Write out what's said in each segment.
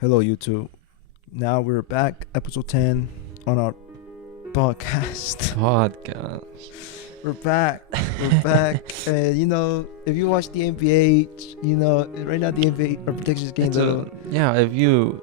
Hello, YouTube. Now we're back, episode 10 on our podcast. Podcast. We're back. We're back. And if you watch the NBA, right now the NBA our predictions is getting little. If you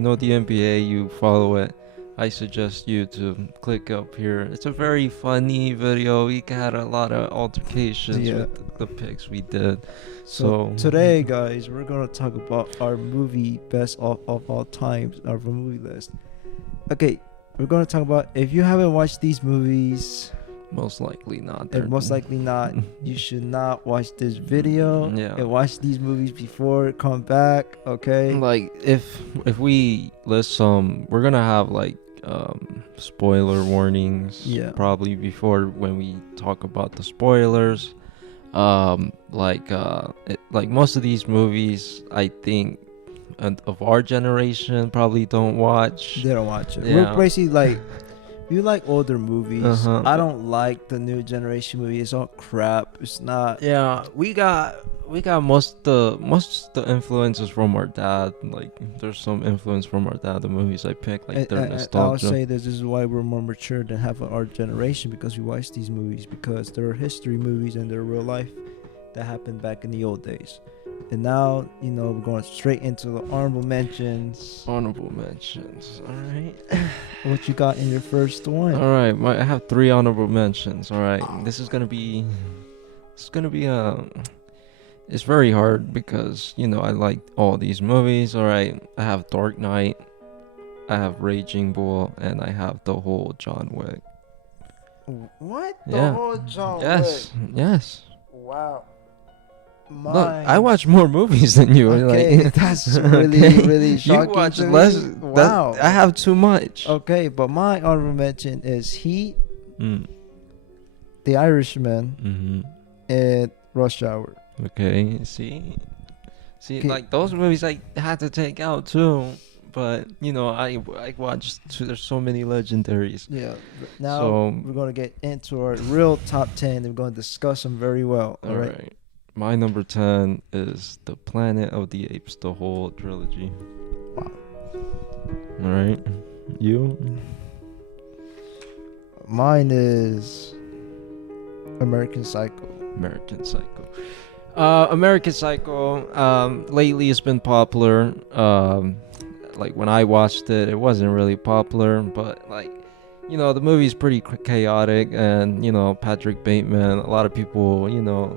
know the NBA, you follow it. I suggest you to click up here. It's a very funny video. We had a lot of altercations with the picks we did. So today, guys, we're gonna talk about our movie best of all times, our movie list. Okay, we're gonna talk about if you haven't watched these movies. Most likely not. You should not watch this video. Yeah. And watch these movies before come back. Okay. Like if we list some, we're gonna have like spoiler warnings. Yeah. Probably before when we talk about the spoilers. Like most of these movies, I think, of our generation probably don't watch. They don't watch it. Yeah. We're basically like. You like older movies. Uh-huh. I don't like the new generation movies. It's all crap. It's not. Yeah, we got most of the influences from our dad. Like there's some influence from our dad. The movies I pick, like they're nostalgia. I'll say this is why we're more mature than half of our generation, because we watch these movies because they're history movies and they're real life that happened back in the old days. And now, we're going straight into the honorable mentions. All right. What you got in your first one? All right, I have 3 honorable mentions. All right, this is gonna be it's very hard because I like all these movies. All right, I have Dark Knight, I have Raging Bull, and I have the whole John Wick. What? The whole John Wick? Yes. Wow. Look, I watch more movies than you. Okay, that's really shocking. You watch less. Wow. I have too much. Okay, but my honorable mention is Heat, The Irishman, and Rush Hour. Okay, see, okay. Like those movies I had to take out too. But I watched. There's so many legendaries. Yeah. Now we're gonna get into our real top 10. And we're gonna discuss them very well. All right. My number 10 is the Planet of the Apes, the whole trilogy. Wow. All right. You? Mine is American Psycho. American Psycho. Lately, it's been popular. Like when I watched it, it wasn't really popular, but the movie's pretty chaotic, and Patrick Bateman, a lot of people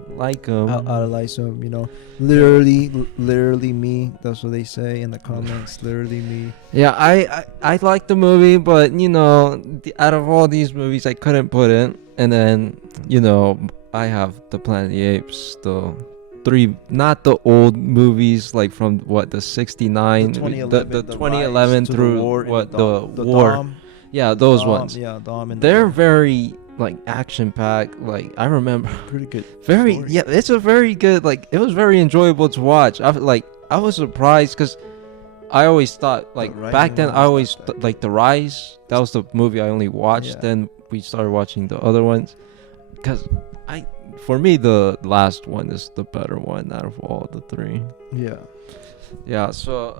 like him. Idolize him, literally me. That's what they say in the comments. Literally me. Yeah, I like the movie, but out of all these movies, I couldn't put it. And then I have the Planet of the Apes, the 3, not the old movies like from the 69, the 2011 through the war. Dom. Yeah, those ones. Yeah, Dom. They're very action packed. Like I remember, pretty good. Very story. Yeah, it's a very good. It was very enjoyable to watch. I was surprised because I always thought back then I always The Rise. That was the movie I only watched. Yeah. Then we started watching the other ones because for me the last one is the better one out of all the 3. Yeah. Yeah. So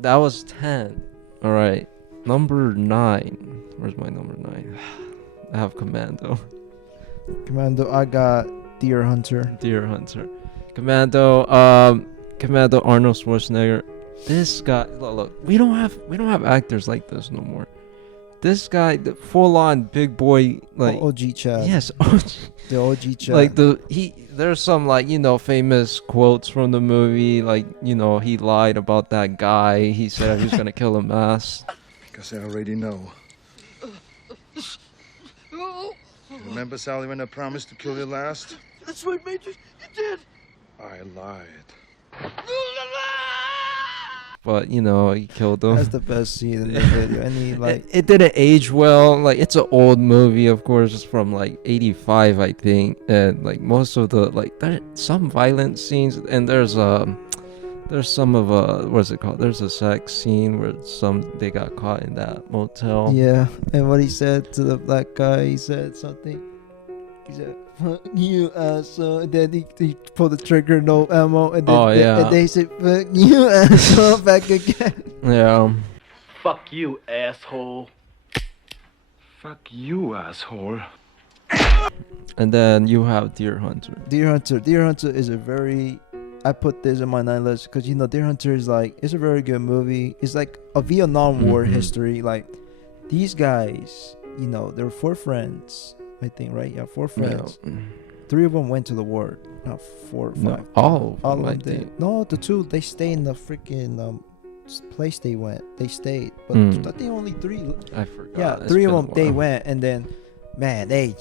that was 10. All right. Number 9. Where's my number 9? I have Commando. I got Deer Hunter. Commando. Commando. Arnold Schwarzenegger. This guy. Look. We don't have actors like this no more. This guy, the full-on big boy, OG Chad. Yes, OG. The OG Chad. There's some famous quotes from the movie. He lied about that guy. He said he was gonna kill a mass. Guess I already know. Remember, Sally, when I promised to kill you last? That's right, Major. You did. I lied. But he killed him. That's the best scene in the video. And it didn't age well. It's an old movie, of course. It's from 85, I think. And most of the there's some violent scenes, and there's some of what's it called? There's a sex scene where they got caught in that motel. Yeah, and what he said to the black guy, he said something. He said, fuck you, asshole. And then he pulled the trigger, no ammo. And then and they said, fuck you, asshole, back again. Yeah. Fuck you, asshole. Fuck you, asshole. And then you have Deer Hunter. Deer Hunter is a very... I put this in my 9 list because, you know, Deer Hunter is like... It's a very good movie. It's like a Vietnam War history. Like, these guys, you know, there were 4 friends, I think, right? Yeah, 4 friends. Yeah. 3 of them went to the war. Not 4 or 5. No, all of them did. No, the 2, they stayed in the freaking... place they went. They stayed. But I think only 3... I forgot. Yeah, 3 of them, they went. And then, man, they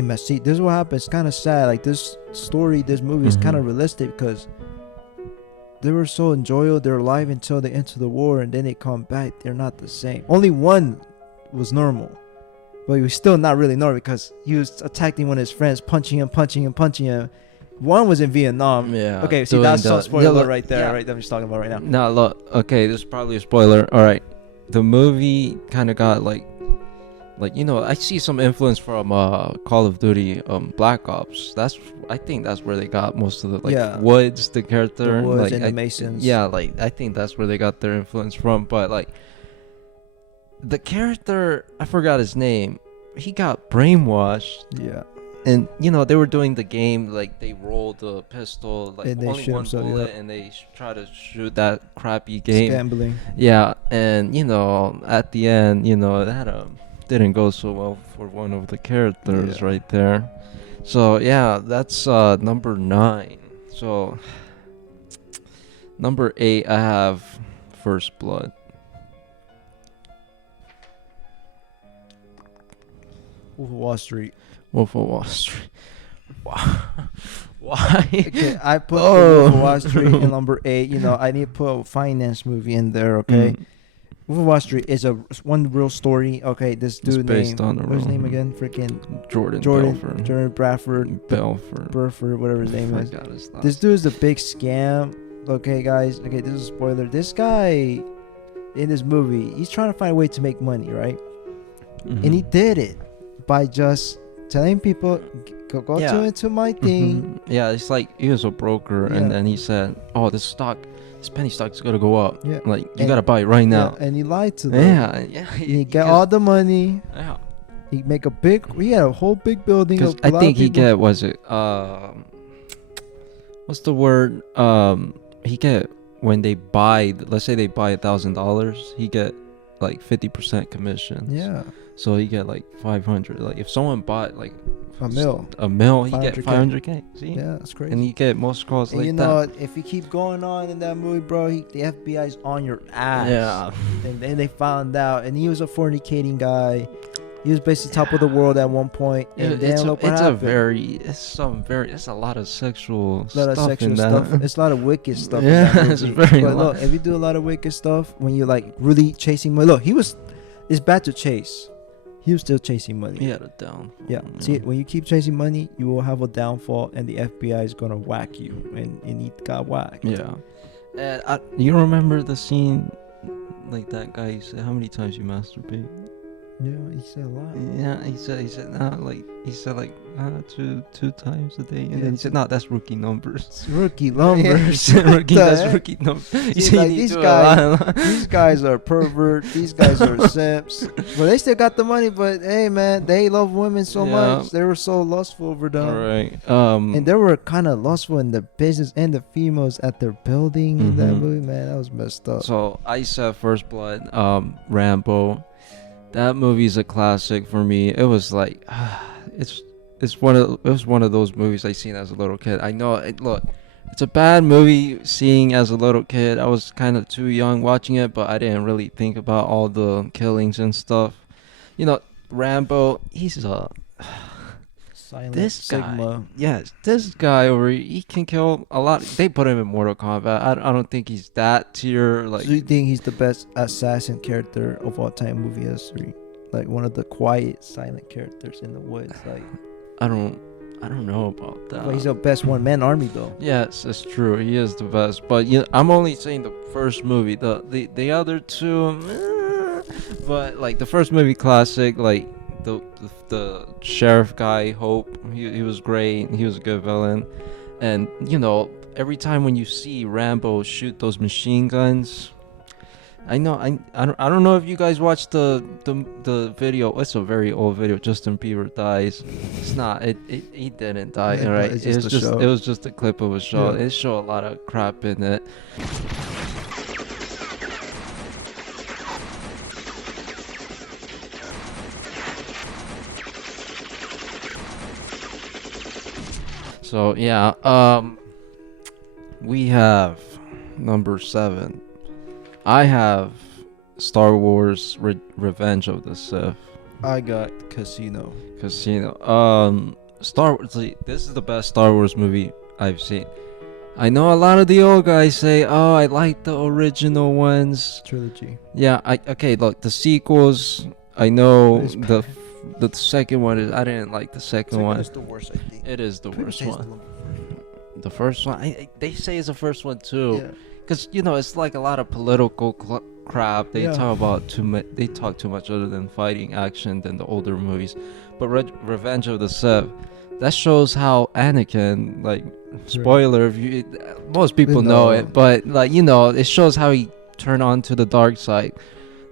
messed. See, this is what happens. It's kind of sad. Like, this movie is kind of realistic because they were so enjoyable. They're alive until they enter the war, and then they come back. They're not the same. Only one was normal, but he was still not really normal because he was attacking one of his friends, punching him. One was in Vietnam. Yeah. Okay, see, that's some spoiler right there. Yeah. Right, that I'm just talking about right now. No, look. Okay, this is probably a spoiler. All right, the movie kind of got like, you know, I see some influence from Call of Duty, Black Ops. I think that's where they got most of the Woods, the character, the Woods like and the Masons. Yeah, like I think that's where they got their influence from. But like, the character, I forgot his name. He got brainwashed. Yeah. And you know, they were doing the game, like they rolled the pistol, like and only one bullet, and they try to shoot that crappy game. Gambling. Yeah, and you know, at the end, you know, that didn't go so well for one of the characters right there. So yeah, that's number 9. So number 8, I have First Blood. Wolf of Wall Street. Wolf of Wall Street. Why? Okay, I put Wolf of Wall Street in number 8. You know, I need to put a finance movie in there. Okay. Wolf of Wall Street is one real story. Okay, this dude named, what's his name again? Freaking Jordan Bradford Burford, whatever his name is. This dude is a big scam. Okay, guys. Okay, this is a spoiler. This guy in this movie, he's trying to find a way to make money, right? And he did it by just telling people, go into my thing. Yeah, it's like he was a broker, and then he said, "Oh, this penny stock is gonna go up. Yeah, like you gotta buy it right now." Yeah, and he lied to them. Yeah. He got all the money. Yeah. He had a whole big building. Because I think what's the word? He get, when they buy, let's say they buy $1,000, he get like 50% commission. Yeah. So he get like 500. Like if someone bought like a mil, he get 500K. See? Yeah, that's crazy. And you get most calls like that. You know, if you keep going on in that movie, bro, the FBI's on your ass. Yeah. And then they found out, and he was a fornicating guy. He was basically top of the world at one point. And it's a lot of sexual stuff in that. It's a lot of wicked stuff. Yeah, it's very. But look, if you do a lot of wicked stuff when you're like really chasing money, look, it's bad to chase. He was still chasing money. He had a downfall. Yeah. See, when you keep chasing money, you will have a downfall, and the FBI is gonna whack you, and he got whacked. Yeah. And you remember the scene, like that guy said, "How many times you masturbate?" Yeah, he said a lot. Yeah, he said two times a day, and then he said, "No, that's rookie numbers." It's rookie numbers. That's rookie numbers. See, like these guys are pervert. These guys are simps. But they still got the money. But hey, man, they love women so much. They were so lustful over them. All right. And they were kind of lustful in the business and the females at their building in that movie. Man, that was messed up. So I said First Blood, Rambo. That movie is a classic for me. It was like, it was one of those movies I seen as a little kid. I know, look, it's a bad movie seeing as a little kid. I was kind of too young watching it, but I didn't really think about all the killings and stuff. You know, Rambo, he's a Silent Sigma. Yes, this guy over here, he can kill a lot. They put him in Mortal Kombat. I don't think he's that tier. Like, do you think he's the best assassin character of all time movie history? Like one of the quiet, silent characters in the woods. Like, I don't know about that. But he's the best one-man army though. Yes, it's true. He is the best. But I'm only saying the first movie. The other two, but like the first movie, classic. Like the sheriff guy, Hope. He was great. He was a good villain. And every time when you see Rambo shoot those machine guns, I don't know if you guys watched the video. It's a very old video. Justin Bieber dies. It's not. He didn't die. Yeah, Right. it's It was just a clip of a show. Yeah. It showed a lot of crap in it. So yeah, we have number 7. I have Star Wars Revenge of the Sith. I got Casino. Star Wars. This is the best Star Wars movie I've seen. I know a lot of the old guys say, "Oh, I like the original ones." Trilogy. Yeah, okay. Look, the sequels. I know the second one is. I didn't like the second one. It's the worst, I think. It is the worst one. The first one, they say it's the first one too, because it's like a lot of political crap. They talk about too much. They talk too much other than fighting action than the older movies. But Revenge of the Sith, that shows how Anakin, like, spoiler, if you, most people know it, but like it shows how he turned on to the dark side.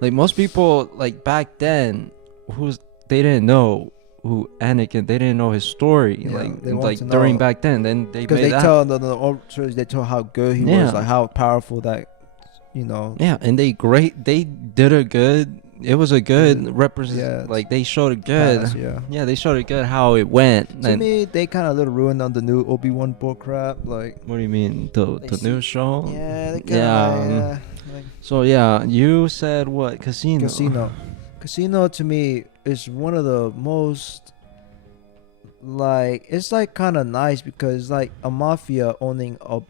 Like most people, like back then, they didn't know who Anakin, they didn't know his story, like during back then. Then they made that. Tell the old trilogy, they told how good he was, like how powerful that, Yeah, and they did it good. It was a good like they showed it good. They showed it good how it went. To me, they kind of a little ruined on the new Obi-Wan bull crap. Like, what do you mean, the new show? Yeah, they kinda, So you said what? Casino to me is one of the most, like, it's like kind of nice because it's like a mafia owning a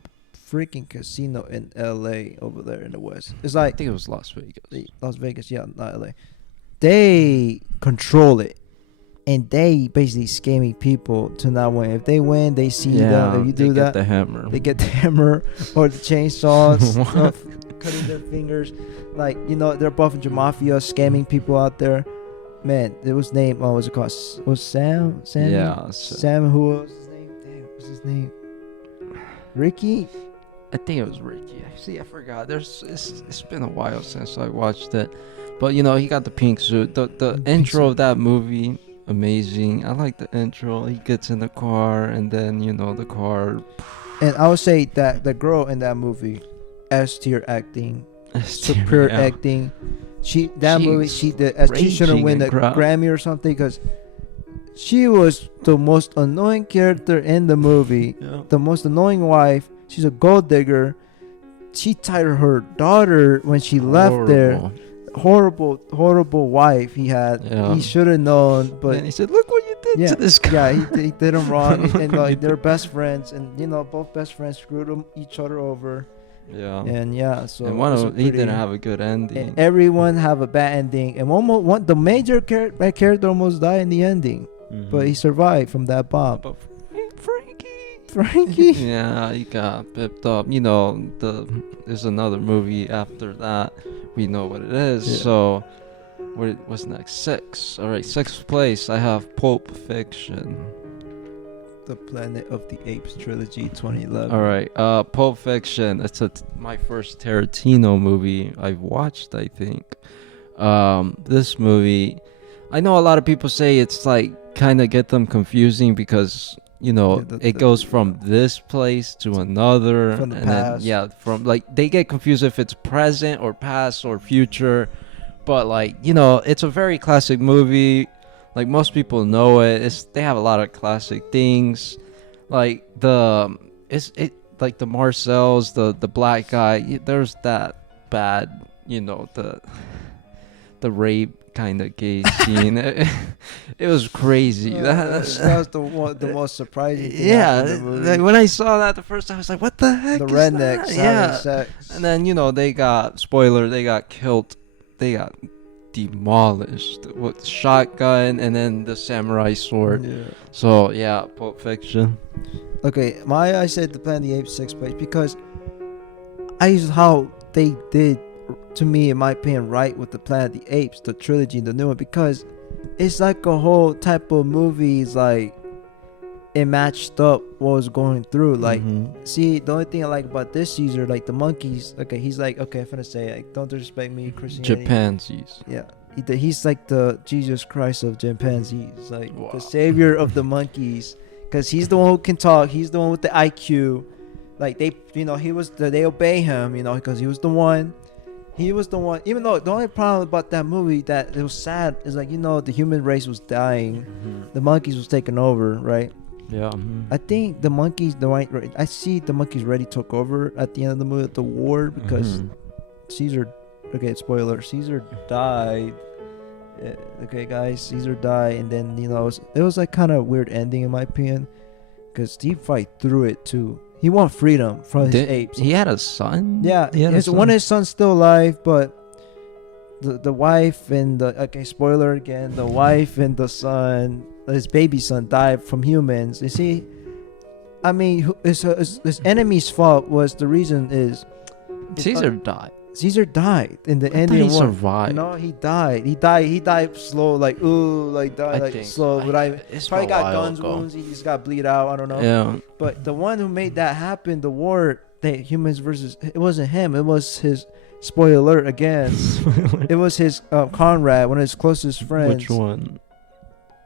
freaking casino in LA over there in the West. It's like, I think it was Las Vegas. Las Vegas, yeah, not LA. They control it, and they basically scamming people to not win. If they win, they see them. If you do that, they get the hammer. They get the hammer or the chainsaws, cutting their fingers. Like, they're buffing your mafia, scamming people out there. Man, it was named. What was it called? Was Sam? Yeah. Sam. Who was his name? Damn, what was his name? Ricky. I think it was Ricky. See, I forgot. It's been a while since I watched it, but he got the pink suit. The intro of that movie, amazing. I like the intro. He gets in the car, and then the car. And I would say that the girl in that movie, S tier acting, superior acting. She shouldn't win the Grammy or something because she was the most annoying character in the movie. Yeah. The most annoying wife. She's a gold digger. She tied her daughter when she left there. Horrible wife he had. Yeah. He should have known, but and he said, "Look what you did to this guy." Yeah, he did him wrong, and like they're best friends, and both best friends screwed each other over. Yeah. And so and he didn't have a good ending. And everyone have a bad ending, and one the major character almost died in the ending, but he survived from that bomb. But Frankie. Yeah, he got pipped up. There's another movie after that. We know what it is. Yeah. So, what's next? 6. All right, 6th place. I have Pulp Fiction. The Planet of the Apes trilogy, 2011. All right, Pulp Fiction. It's my first Tarantino movie I've watched, I think. This movie, I know a lot of people say it's like kind of get them confusing because it goes from this place to another, from the and past. then from like they get confused if it's present or past or future, but like it's a very classic movie. Like most people know it. They have a lot of classic things, like the Marcells, the black guy. There's that bad, the rape kind of gay scene. It was crazy. That was the most surprising thing. Yeah, like when I saw that the first time, I was like, "What the heck?" The rednecks having sex. And then they got killed. They got demolished with shotgun and then the samurai sword. Yeah. So Pulp Fiction. Okay, I said the Planet of the Apes 6th place because how they did, to me, in my opinion, right with the Planet of the Apes, the trilogy, the new one, because it's like a whole type of movies, like it matched up what was going through. Like, see, the only thing I like about this Caesar, like the monkeys. Okay, he's like, okay, I'm finna say, like, don't disrespect me, Christianity. Chimpanzees. Yeah, he's like the Jesus Christ of chimpanzees, like the savior of the monkeys, because he's the one who can talk. He's the one with the IQ. Like they, they obey him, because he was the one. He was the one. Even though the only problem about that movie that it was sad is like the human race was dying, the monkeys was taking over, right? Yeah. I think the monkeys, I see the monkeys already took over at the end of the movie, the war, because Caesar. Okay, spoiler. Caesar died. Okay, guys, Caesar died, and then it was like kind of weird ending in my opinion, because he fight through it too. He want freedom from his apes. He had a son. Yeah, one of his sons still alive, but the wife and spoiler again, the wife and the son, his baby son, died from humans. You see, I mean, his enemy's fault was the reason is Caesar died. Caesar died in the ending. He survived. No, he died. He died slow, like slow. But it's probably got guns wounds. He just got bleed out. I don't know. Yeah. But the one who made that happen, the war, humans versus, it wasn't him. It was his. Spoiler alert again. It was his Conrad, one of his closest friends. Which one?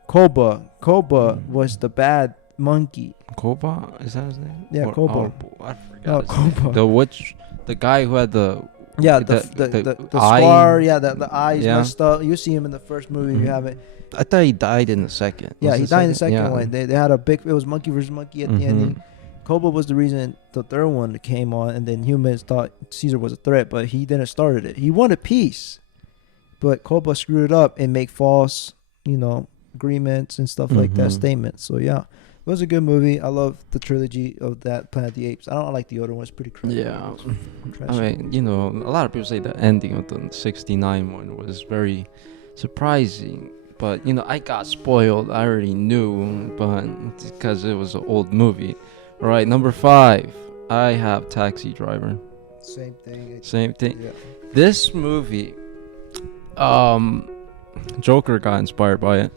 Koba. Koba was the bad monkey. Koba? Is that his name? Yeah, Koba. I forgot. Koba. The guy who had the the eye. scar, the eyes messed up. You see him in the first movie. You haven't. I thought he died in the second. Yeah, he died in the second one. They had a big. It was monkey versus monkey at the ending. Koba was the reason the third one came on, and then humans thought Caesar was a threat, but he didn't start it. He wanted peace, but Koba screwed it up and make false, agreements and stuff like that, statements. So yeah, it was a good movie. I love the trilogy of that Planet of the Apes. I don't like the other one. It's pretty crappy. Yeah, I mean, a lot of people say the ending of the '69 one was very surprising. But I got spoiled. I already knew, but because it was an old movie. All right, number 5. I have Taxi Driver. Same thing. Yeah. This movie, Joker got inspired by it.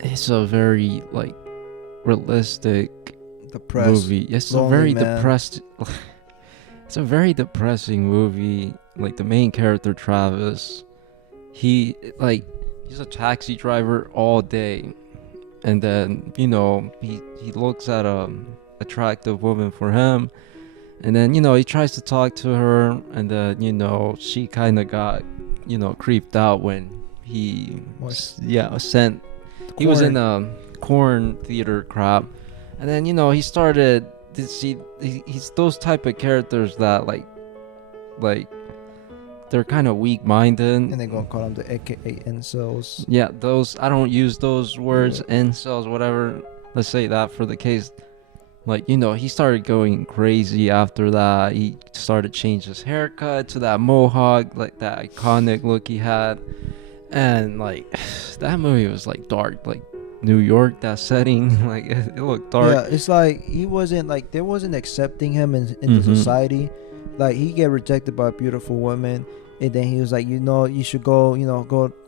It's a very realistic movie. It's a very depressed. It's a very depressing movie. Like the main character Travis, he's a taxi driver all day. And then, he looks at a attractive woman for him. And then, he tries to talk to her. And then, she kind of got, creeped out when he sent. He was in a corn theater crap. And then, he started to see. He's those type of characters that, like they're kind of weak-minded. And they're going to call them the AKA incels. Yeah, those, I don't use those words, incels, whatever. Let's say that for the case. He started going crazy after that. He started changing his haircut to that mohawk, that iconic look he had. And, that movie was, dark. New York, that setting, it looked dark. Yeah, it's he wasn't, they wasn't accepting him in the society. He get rejected by a beautiful woman, and then he was like, you should go,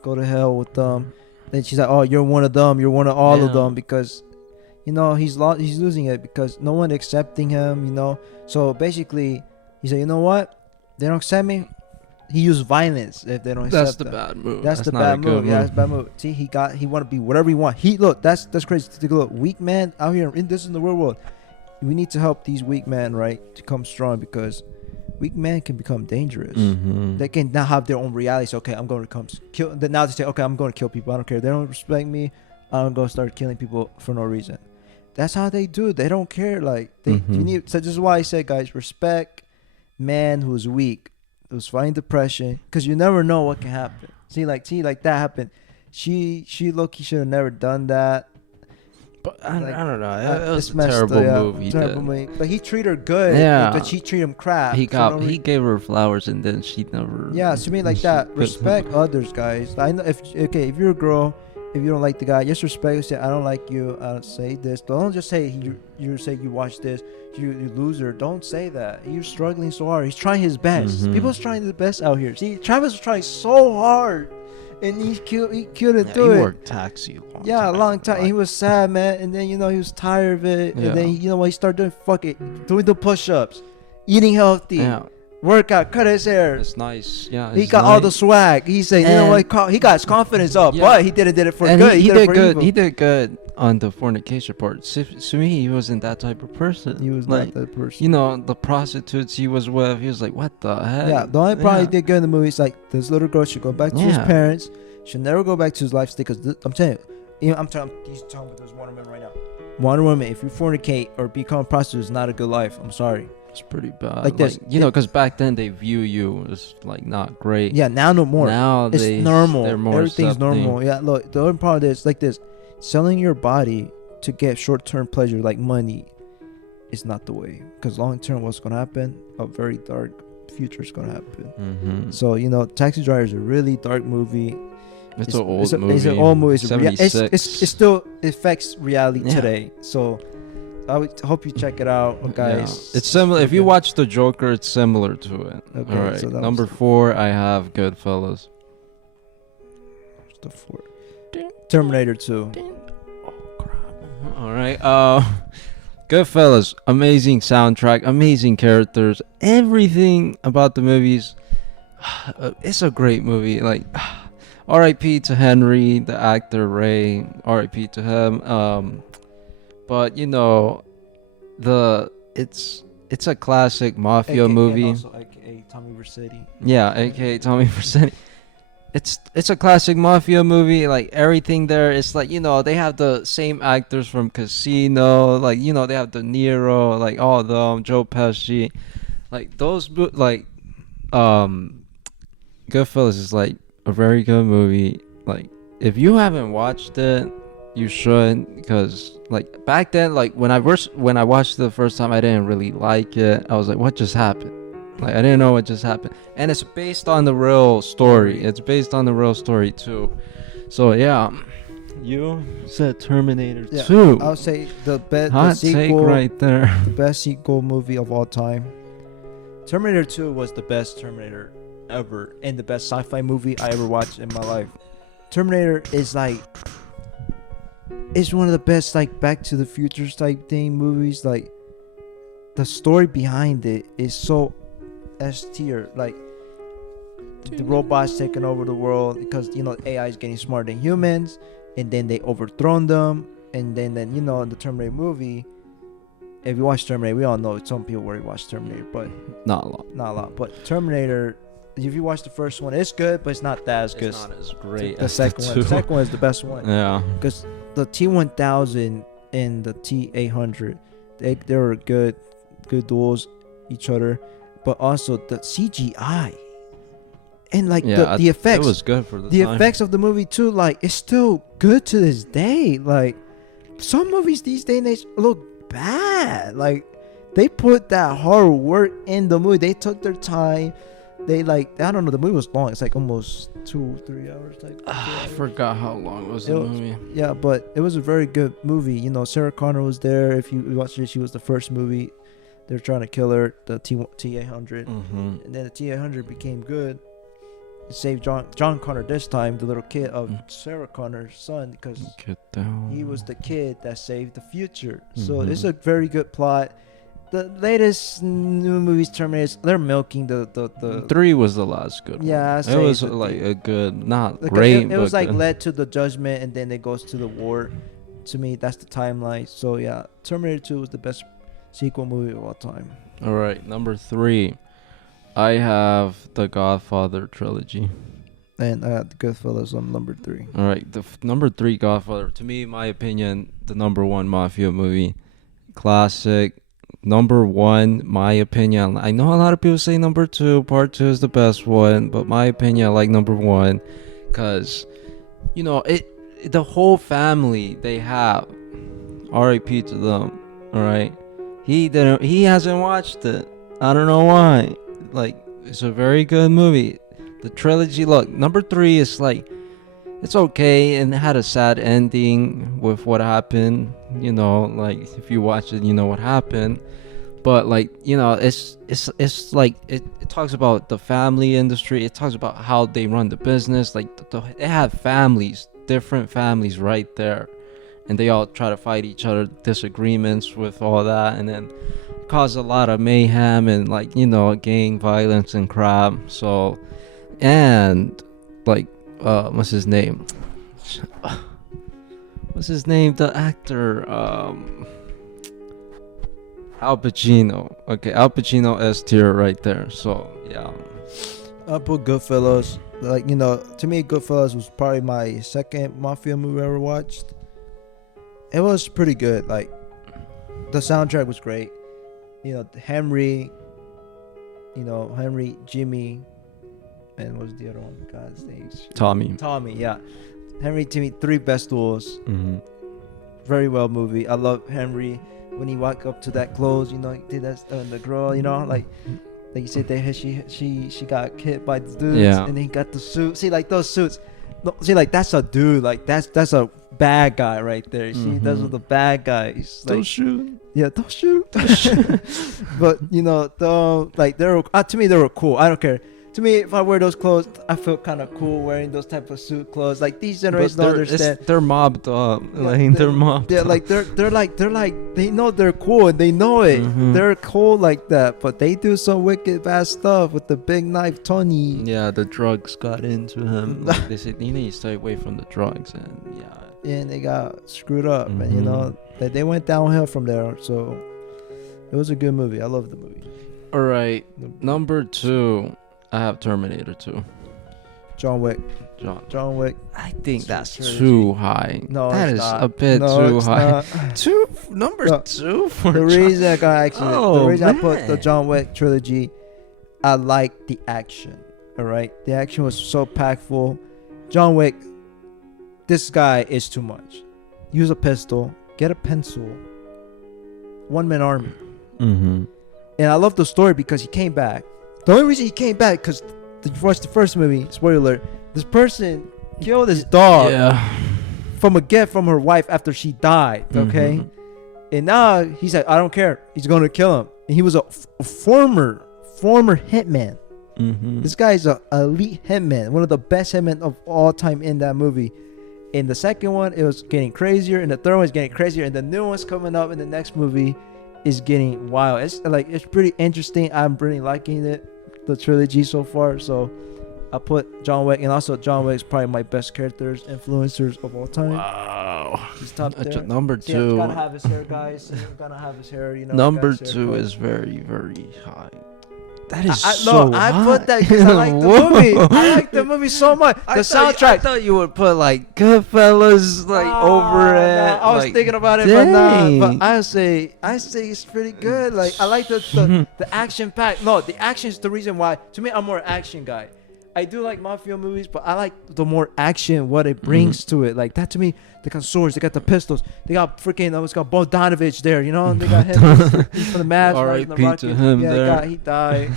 go to hell with them. Then she's like, oh, you're one of them, you're one of all of them, because, he's losing it because no one accepting him, So basically, he said, you know what? They don't accept me. He used violence if they don't accept him. That's the bad move. That's the bad move. Yeah, that's bad move. See, he want to be whatever he want. That's crazy. Take a look. Weak man out here in the real world. We need to help these weak men, right, to come strong, because weak men can become dangerous. They can now have their own reality. So, okay, I'm going to come kill. Then now they say, okay, I'm going to kill people. I don't care. They don't respect me. I'm going to start killing people for no reason. That's how they do. They don't care. You need. So this is why I said, guys, respect man who's weak, who's fighting depression, because you never know what can happen. See, that happened. She look, he should have never done that. But I don't know. It was a terrible movie. But he treated her good. Yeah. But she treated him crap. He gave her flowers, and then she never. Yeah, to me that. Respect others, guys. I know if you're a girl, if you don't like the guy, just respect. Say, I don't like you. I'll say this. Don't just say you say you watch this. You loser. Don't say that. You're struggling so hard. He's trying his best. People's trying their best out here. See, Travis was trying so hard. and he couldn't Yeah, do he it. worked taxi A long time. He was sad, man, and then he was tired of it, Yeah. and then he started doing the push-ups, eating healthy, Yeah, workout, cut his hair. it's nice. Yeah, He it's got all the nice. swag. He said, you know what? He got his confidence up, Yeah. but he did it for And good. he did did it for good. evil. He did good on the fornication part. To me, he wasn't that type of person. He was like, not that person. you know, the prostitutes he was with. He was like, what the heck? Yeah, the only problem he Yeah. did good in the movie is like this little girl should go back to his Yeah. parents. Should never go back to his life state. Because I'm telling you, he's talking with this Wonder Woman right now. Wonder Woman, if you fornicate or become a prostitute, it's not a good life. I'm sorry. It's pretty bad. Like this, you know, because back then they view you as like not great. Yeah, now no more. Now it's they're normal. more Everything's accepting. normal. Yeah, look, the only problem is like this: selling your body to get short-term pleasure, like money, is not the way. Because long-term, what's gonna happen? A very dark future is gonna happen. Mm-hmm. So Taxi Driver is a really dark movie. It's an old movie. It's an old movie. It's 76. it still affects reality Yeah. today. So I would hope you check it out, guys. Yeah. It's similar. If you Okay. watch The Joker, it's similar to it. Okay, All right. so that Number was- 4, I have Goodfellas. The four. Terminator 2. All right. Goodfellas, amazing soundtrack, amazing characters, everything about the movies. It's a great movie. Like, R.I.P. to Henry, the actor Ray. R.I.P. to him. But you know, it's a classic mafia movie. And also AKA Tommy Vercetti. Yeah, aka Tommy Vercetti. It's a classic mafia movie. Like everything there, it's like, you know, they have the same actors from Casino. Like, you know, they have De Niro, like all of them, Joe Pesci. Like those, Goodfellas is like a very good movie. Like if you haven't watched it, you should, because like back then, like when I watched it the first time, I didn't really like it. I was like, what just happened? Like I didn't know what just happened. And it's based on the real story. It's based on the real story too. So yeah, you said Terminator 2. I would say the Hot sequel, take right there. the best sequel movie of all time. Terminator 2 was the best Terminator ever and the best sci-fi movie I ever watched in my life. Terminator is like, it's one of the best like Back to the Future type thing movies. Like the story behind it is so S tier. Like the robots taking over the world because, you know, AI is getting smarter than humans, and then they overthrown them, and then you know, in the Terminator movie, if you watch Terminator, we all know some people already watched Terminator, but Not a lot. not a lot. But Terminator, if you watch the first one, it's good, but it's not that as good. It's not as great The as second one. two. The second one is the best one. Yeah. Because the T1000 and the T800, they were good duels each other, but also the CGI and like the effects. It was good for the The time. effects of the movie too, like it's still good to this day. Like some movies these days they look bad. Like they put that hard work in the movie. They took their time. They like, I don't know, the movie was long. It's like almost 2-3 hours. Like I forgot how long was the It was- movie. yeah, but it was a very good movie. You know, Sarah Connor was there. If you watched it, she was the first movie. They were trying to kill her, the T800, Mm-hmm. and then the T800 became good. It saved John Connor this time, the little kid of Sarah Connor's son, because Get down. he was the kid that saved the future. So Mhm. it's a very good plot. The latest new movies, Terminator, they're milking the 3 was the last good one. Yeah, I'd It say was the like three. a good, not like, great, it was but like good. led to the judgment, and then it goes to the war. To me, that's the timeline. So yeah, Terminator 2 was the best sequel movie of all time. All right, number 3. I have the Godfather trilogy. And I got the Goodfellas on number 3. All right, the number 3 Godfather. To me, my opinion, the number 1 mafia movie, classic. Number 1, my opinion. I know a lot of people say number 2, part 2 is the best one, but my opinion, I like number 1, cause you know the whole family they have. R.I.P. to them. All right, he hasn't watched it. I don't know why. Like, it's a very good movie. The trilogy, look, number 3 is like, it's okay, and it had a sad ending with what happened. You know, like if you watch it, you know what happened. But like, you know, it's like it talks about the family industry. It talks about how they run the business. Like they have families, different families right there, and they all try to fight each other, disagreements with all that, and then cause a lot of mayhem and, like, you know, gang violence and crap. So, and like what's his name, the actor, Al Pacino. Okay, Al Pacino S tier right there. So yeah, I put Goodfellas. Like, you know, to me, Goodfellas was probably my second mafia movie I ever watched. It was pretty good. Like, the soundtrack was great. You know, Henry, Jimmy, and what was the other one? God's name. Tommy, yeah. Henry, to me, 3 best duels. Mm-hmm. Very well movie. I love Henry when he walked up to that clothes. You know, he did that the girl. You know, like you said, that she got hit by the dudes, yeah. And then he got the suit. See, like those suits. No, see, like that's a dude. Like that's a bad guy right there. See, those are the bad guys. Like, don't shoot. Yeah, don't shoot. But you know, to me they were cool. I don't care. To me, if I wear those clothes, I feel kind of cool wearing those type of suit clothes. Like, these generations don't understand. They're mobbed up. Yeah, they're mobbed. Yeah, like they're like they know they're cool and they know it. They're cool like that, but they do some wicked bad stuff with the big knife Tony. Yeah, the drugs got into him. Like, they said you need to stay away from the drugs, and yeah. And they got screwed up, and you know they went downhill from there. So it was a good movie. I love the movie. All right, number 2. I have Terminator 2. John Wick. John Wick. I think that's too high. No, that is not. a bit too high. Number 2 for the reason I man. put the John Wick trilogy. I like the action. All right, the action was so packful. John Wick. This guy is too much. Use a pistol. Get a pencil. One-man army. And I love the story because he came back. The only reason he came back because to watch the first movie, spoiler alert, this person killed his dog from a gift from her wife after she died. Okay, and now he's like, I don't care. He's going to kill him. And he was a former hitman. This guy is an elite hitman, one of the best hitmen of all time in that movie. In the second one, it was getting crazier, and the third one is getting crazier, and the new one's coming up in the next movie is getting wild. It's pretty interesting. I'm really liking it, the trilogy so far. So I put John Wick, and also John Wick is probably my best characters, influencers of all time. Wow, he's top there. Number 2. See, gotta have his hair, guys. Gotta have his hair. You know. Number 2 is very, very high. That is I put that because I like the movie. I like the movie so much. The soundtrack. I thought you would put like Goodfellas over it. I was thinking about it, but I say it's pretty good. Like, I like the action pack. No, the action is the reason why. To me, I'm more action guy. I do like mafia movies, but I like the more action, what it brings to it. Like that to me, they got swords, they got the pistols, they got freaking, it's got Bogdanovich there, you know, and they got him from the match. R.I.P. to him there. He died.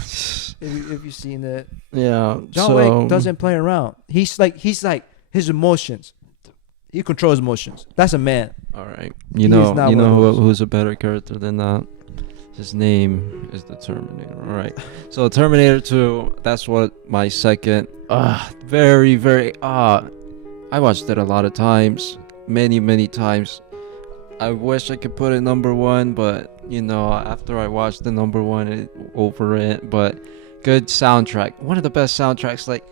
if you've seen it. Yeah. John Wick doesn't play around. He's like his emotions. He controls emotions. That's a man. All right. You know who's a better character than that? His name is the Terminator. All right. So Terminator 2, that's what my second. Very, very. I watched it a lot of times. Many times. I wish I could put it number 1, but you know, after I watched the number 1 over it. But good soundtrack. One of the best soundtracks. Like,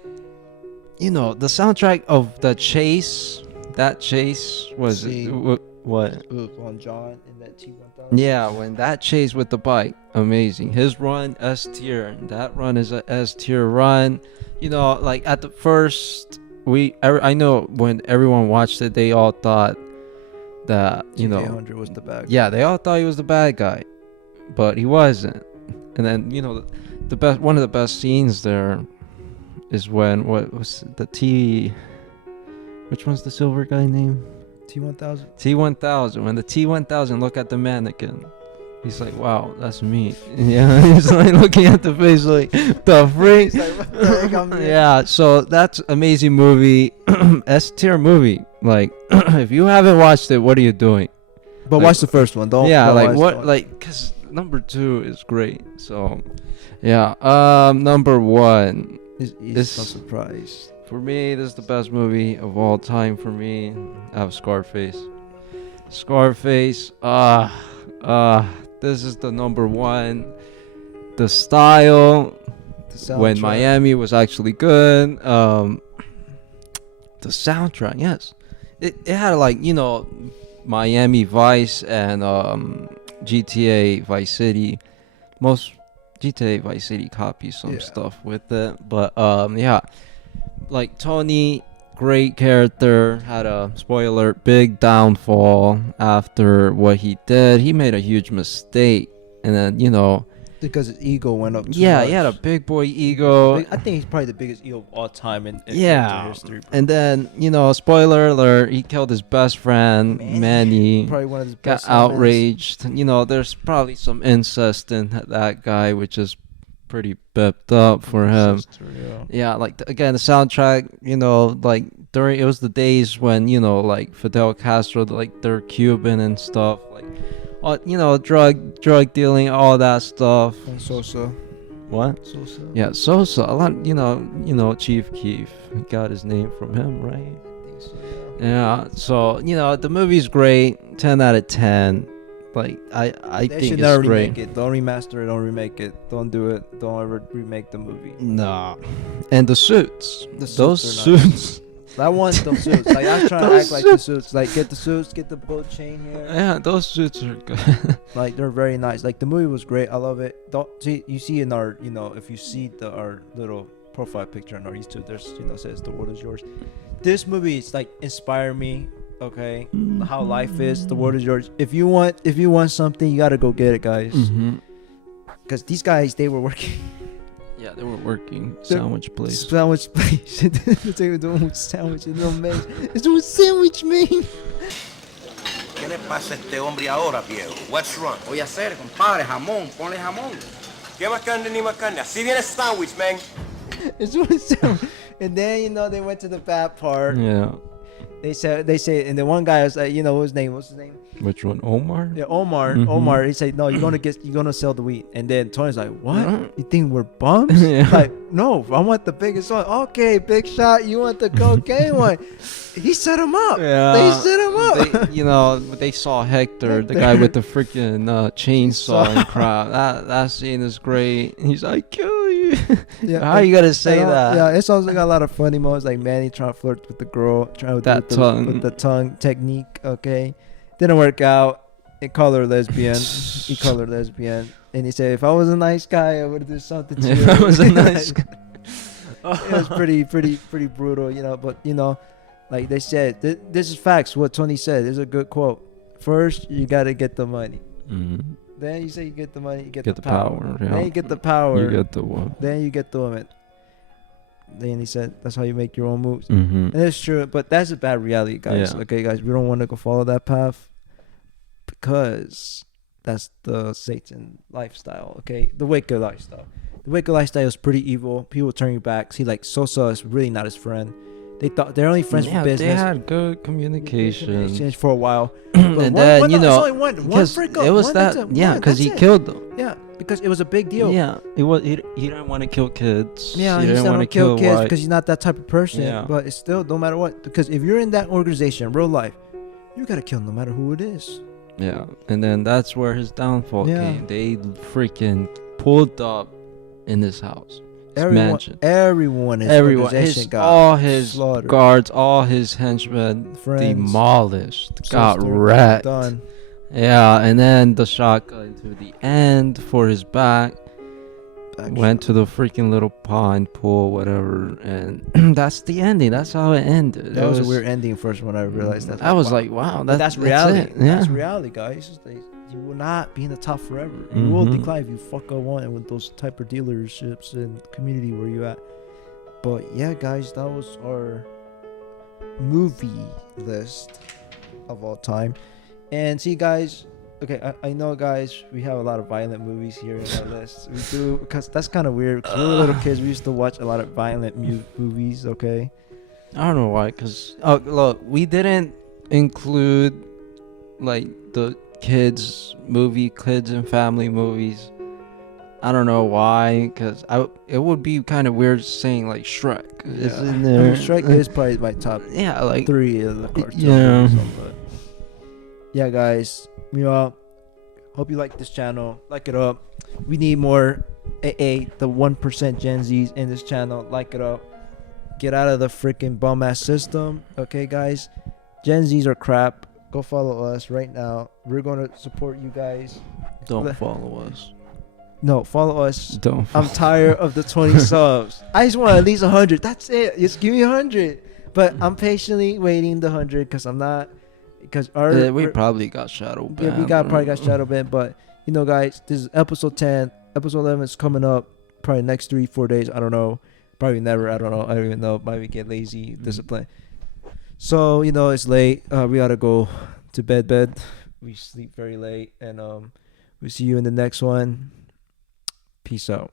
you know, the soundtrack of the chase. That chase was what? It was on John in that T1000. Yeah, when that chase with the bike, amazing. His run, S tier. That run is a S tier run. You know, like at the first, I know when everyone watched it, they all thought that, you know, 800 was the bad guy. Yeah, they all thought he was the bad guy, but he wasn't. And then, you know, one of the best scenes there is when which one's the silver guy name? T1000. T1000. When the T1000 look at the mannequin, he's like, "Wow, that's me." Yeah, he's like looking at the face, like, "The freak." Like, yeah. So that's amazing movie, S tier movie. Like, if you haven't watched it, what are you doing? But watch the first one. Don't. Yeah, don't like watch what? Like, cause number 2 is great. So, yeah. Number 1. He's not surprised. For me, this is the best movie of all time. For me, I have Scarface. Scarface. This is the number 1. The style. When Miami was actually good. The soundtrack, yes. It had like, you know, Miami Vice and GTA Vice City. Most GTA Vice City copies some stuff with it, but yeah, like Tony, great character, had a spoiler big downfall after what he did. He made a huge mistake, and then, you know, because his ego went up too yeah, much. he had a big boy ego. I think he's probably the biggest ego of all time in history. And then, you know, spoiler alert, he killed his best friend, Manny. Probably one of his got best outraged. You know, there's probably some incest in that guy, which is pretty bipped up for him. Yeah, like, again, the soundtrack, you know, like, it was the days when, you know, like, Fidel Castro, like, they're Cuban and stuff, like, you know, drug dealing, all that stuff. And Sosa. What? Sosa. Yeah, Sosa. A lot, you know, Chief Keef got his name from him, right? I think so, yeah. So, you know, the movie's great. 10 out of 10. Like, I they think should it's never great. remake it. Don't remaster it. Don't remake it. Don't do it. Don't ever remake the movie. Nah. And the suits. Those are nice. suits. I want those suits. Like, I was trying to act like the suits. Like, get the suits, get the boat chain here. Yeah, those suits are good. Like, they're very nice. Like, the movie was great. I love it. Don't see, you see in our, you know, if you see our little profile picture on our YouTube, there's, you know, says the world is yours. This movie is like inspire me. Okay, how life is. The world is yours. If you want something, you gotta go get it, guys. Because these guys, they were working. Yeah, they were working sandwich place. Sandwich place. They were doing sandwiches. No man, it's doing sandwich, man. ¿Qué le pasa a este hombre ahora, viejo? What's wrong? Voy a hacer, compadre, jamón, ponle jamón. ¿Qué más carne ni más carne? Así viene el sandwich, man. It's doing sandwich. And then, you know, they went to the bad part. Yeah. They say, and the one guy was like, you know, what's his name? Which one? Omar? Yeah, Omar. Omar. He said, no, you're gonna sell the wheat. And then Tony's like, what? You think we're bums? Yeah. Like, no, I want the biggest one. Okay, big shot. You want the cocaine one? He set him up. Yeah. They set him up. You know, they saw Hector, the guy with the freaking chainsaw and crap. That scene is great. He's like, kill you. Yeah, how you gotta say that? Yeah, it's also got a lot of funny moments, like Manny trying to flirt with the girl, trying with the tongue technique. Okay, didn't work out. He called her lesbian. And he said, if I was a nice guy, I would do something to you. If I was a nice guy. It was pretty brutal, you know. But, you know, like they said, this is facts. What Tony said is a good quote. First, you gotta get the money. Mm-hmm. Then you say you get the money, you get the power. Yeah. Then you get the power. You get the woman. Then you get the woman. Then he said, that's how you make your own moves. Mm-hmm. And it's true, but that's a bad reality, guys. Yeah. Okay, guys, we don't want to go follow that path because that's the Satan lifestyle, okay? The wicked lifestyle. The wicked lifestyle is pretty evil. People turn your back. See, like, Sosa is really not his friend. They thought they're only friends for business. They had good communication For a while. And then, you know, because he killed them. Yeah, because it was a big deal. Yeah, he didn't want to kill kids. Yeah, he didn't want to kill kids because he's not that type of person. Yeah. But it's still, no matter what, because if you're in that organization, real life, you gotta kill no matter who it is. Yeah, and then that's where his downfall came. They freaking pulled up in his house. Everyone all his slaughtered. guards, all his henchmen demolished, got wrecked. Done. Yeah, and then the shot got into the end for his back. Went to the freaking little pond, pool, whatever, and that's the ending. That's how it ended. That was a weird ending first when I realized that. I was like, wow, that's reality. That's it. Yeah. That's reality, guys. You will not be in the top forever. You will decline if you fuck up one with those type of dealerships and community where you at. But yeah, guys, that was our movie list of all time. And see, guys, okay, I know, guys, we have a lot of violent movies here in our list. We do, because that's kind of weird. Because we were little kids, we used to watch a lot of violent movies, okay? I don't know why, because, look, we didn't include, like, the kids and family movies. I don't know why, because it would be kind of weird saying like Shrek is in there. I mean, Shrek is probably my top like 3 of the cartoons. Yeah. But yeah, guys, hope you like this channel. Like it up. We need more the 1% Gen Zs in this channel. Like it up. Get out of the freaking bum ass system. Okay, guys. Gen Zs are crap. Go follow us right now. We're gonna support you guys. Don't follow us. No, follow us. Don't. I'm tired of the 20 subs. I just want at least 100. That's it. Just give me 100. But I'm patiently waiting the 100 because we probably got shadow banned. Yeah, we probably got shadow banned. But guys, this is episode 10. Episode 11 is coming up probably next 3-4 days. I don't know. Probably never. I don't know. I don't even know. Maybe get lazy, discipline. So it's late. We gotta go to bed. We sleep very late, and we'll see you in the next one. Peace out.